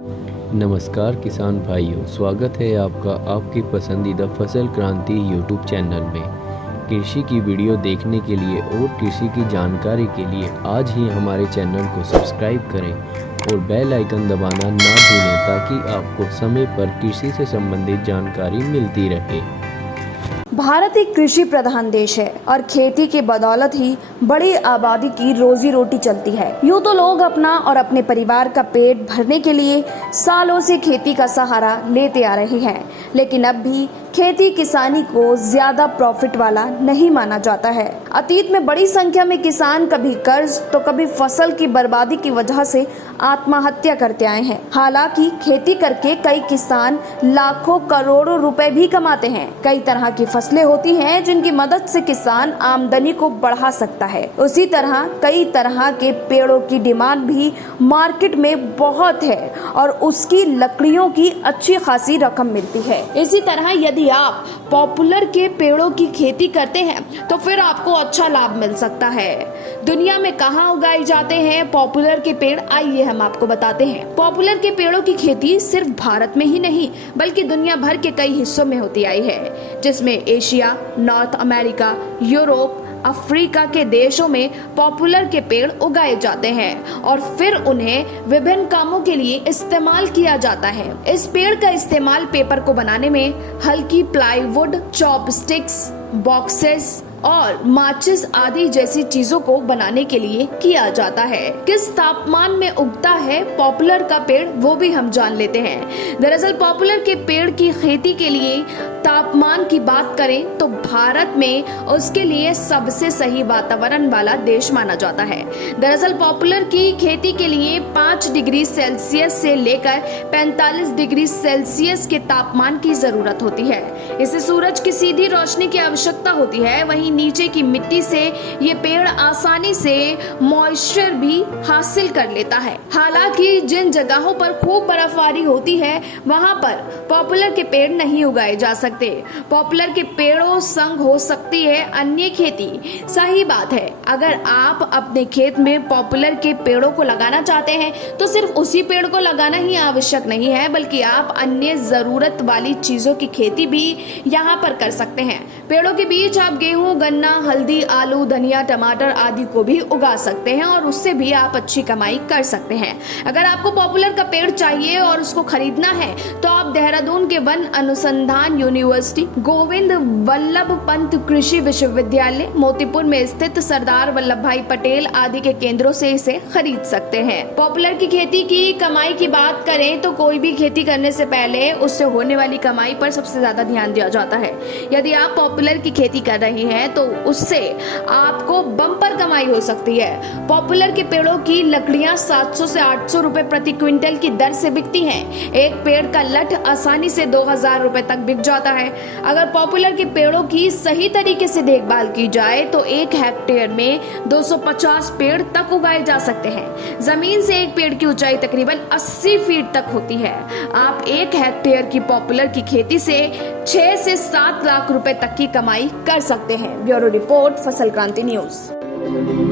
नमस्कार किसान भाइयों, स्वागत है आपका आपकी पसंदीदा फसल क्रांति यूट्यूब चैनल में। कृषि की वीडियो देखने के लिए और कृषि की जानकारी के लिए आज ही हमारे चैनल को सब्सक्राइब करें और बेल आइकन दबाना ना भूलें ताकि आपको समय पर कृषि से संबंधित जानकारी मिलती रहे। भारत एक कृषि प्रधान देश है और खेती की बदौलत ही बड़ी आबादी की रोजी रोटी चलती है। यूँ तो लोग अपना और अपने परिवार का पेट भरने के लिए सालों से खेती का सहारा लेते आ रहे हैं, लेकिन अब भी खेती किसानी को ज्यादा प्रॉफिट वाला नहीं माना जाता है। अतीत में बड़ी संख्या में किसान कभी कर्ज तो कभी फसल की बर्बादी की वजह से आत्महत्या करते आए हैं। हालांकि खेती करके कई किसान लाखों करोड़ों रुपए भी कमाते हैं। कई तरह की फसलें होती हैं जिनकी मदद से किसान आमदनी को बढ़ा सकता है। उसी तरह कई तरह के पेड़ों की डिमांड भी मार्केट में बहुत है और उसकी लकड़ियों की अच्छी खासी रकम मिलती है। इसी तरह यदि आप पॉपुलर के पेड़ों की खेती करते हैं तो फिर आपको अच्छा लाभ मिल सकता है। दुनिया में कहाँ उगाए जाते हैं पॉपुलर के पेड़, आइए हम आपको बताते हैं। पॉपुलर के पेड़ों की खेती सिर्फ भारत में ही नहीं बल्कि दुनिया भर के कई हिस्सों में होती आई है, जिसमें Asia, north America, Europe, Africa के देशों में पॉपुलर के पेड़ उगाए जाते हैं और फिर उन्हें विभिन्न कामों के लिए इस्तेमाल किया जाता है। इस पेड़ का इस्तेमाल पेपर को बनाने में, हल्की प्लाईवुड, चॉपस्टिक्स, बॉक्सेस और माचिस आदि जैसी चीजों को बनाने के लिए किया जाता है। किस तापमान में उगता है पॉपुलर का पेड़ वो भी हम जान लेते हैं। दरअसल पॉपुलर के पेड़ की खेती के लिए तापमान की बात करें तो भारत में उसके लिए सबसे सही वातावरण वाला देश माना जाता है। दरअसल पॉपुलर की खेती के लिए 5 डिग्री सेल्सियस से लेकर 45 डिग्री सेल्सियस के तापमान की जरूरत होती है। इसे सूरज की सीधी रोशनी की आवश्यकता होती है। वहीं नीचे की मिट्टी से ये पेड़ आसानी से मॉइस्चर भी हासिल कर लेता है। हालांकि जिन जगहों पर खूब बर्फबारी होती है वहां पर पॉपुलर के पेड़ नहीं उगाए जा सकते। पॉपुलर के पेड़ों संग हो सकती है अन्य खेती। सही बात है, अगर आप अपने खेत में पॉपुलर के पेड़ों को लगाना चाहते हैं तो सिर्फ उसी पेड़ को लगाना ही आवश्यक नहीं है, बल्कि आप अन्य जरूरत वाली चीजों की खेती भी यहाँ पर कर सकते हैं। पेड़ों के बीच आप गेहूं, गन्ना, हल्दी, आलू, धनिया, टमाटर आदि को भी उगा सकते हैं और उससे भी आप अच्छी कमाई कर सकते हैं। अगर आपको पॉपुलर का पेड़ चाहिए और उसको खरीदना है तो आप देहरादून के वन अनुसंधान यूनिवर्सिटी, गोविंद वल्लभ पंत कृषि विश्वविद्यालय, मोतीपुर में स्थित सरदार वल्लभ भाई पटेल आदि के केंद्रों से इसे खरीद सकते हैं। पॉपुलर की खेती की कमाई की बात करें तो कोई भी खेती करने से पहले उससे होने वाली कमाई पर सबसे ज्यादा ध्यान दिया जाता है। यदि आप पॉपुलर की खेती कर रहे हैं तो उससे आपको बम्पर कमाई हो सकती है। पॉपुलर के पेड़ों की लकड़ियां 700 से 800 रुपए प्रति क्विंटल की दर से बिकती हैं। एक पेड़ का लठ आसानी से 2000 रुपए तक बिक जाता है। अगर पॉपुलर के पेड़ों की सही तरीके से देखभाल की जाए तो 1 हेक्टेयर में 250 पेड़ तक उगाए जा सकते हैं। जमीन से एक पेड़ की ऊंचाई तकरीबन 80 फीट तक होती है। आप 1 हेक्टेयर की पॉपुलर की खेती से 6 से 7 लाख रुपए तक की कमाई कर सकते हैं। ब्यूरो रिपोर्ट, फसल क्रांति न्यूज।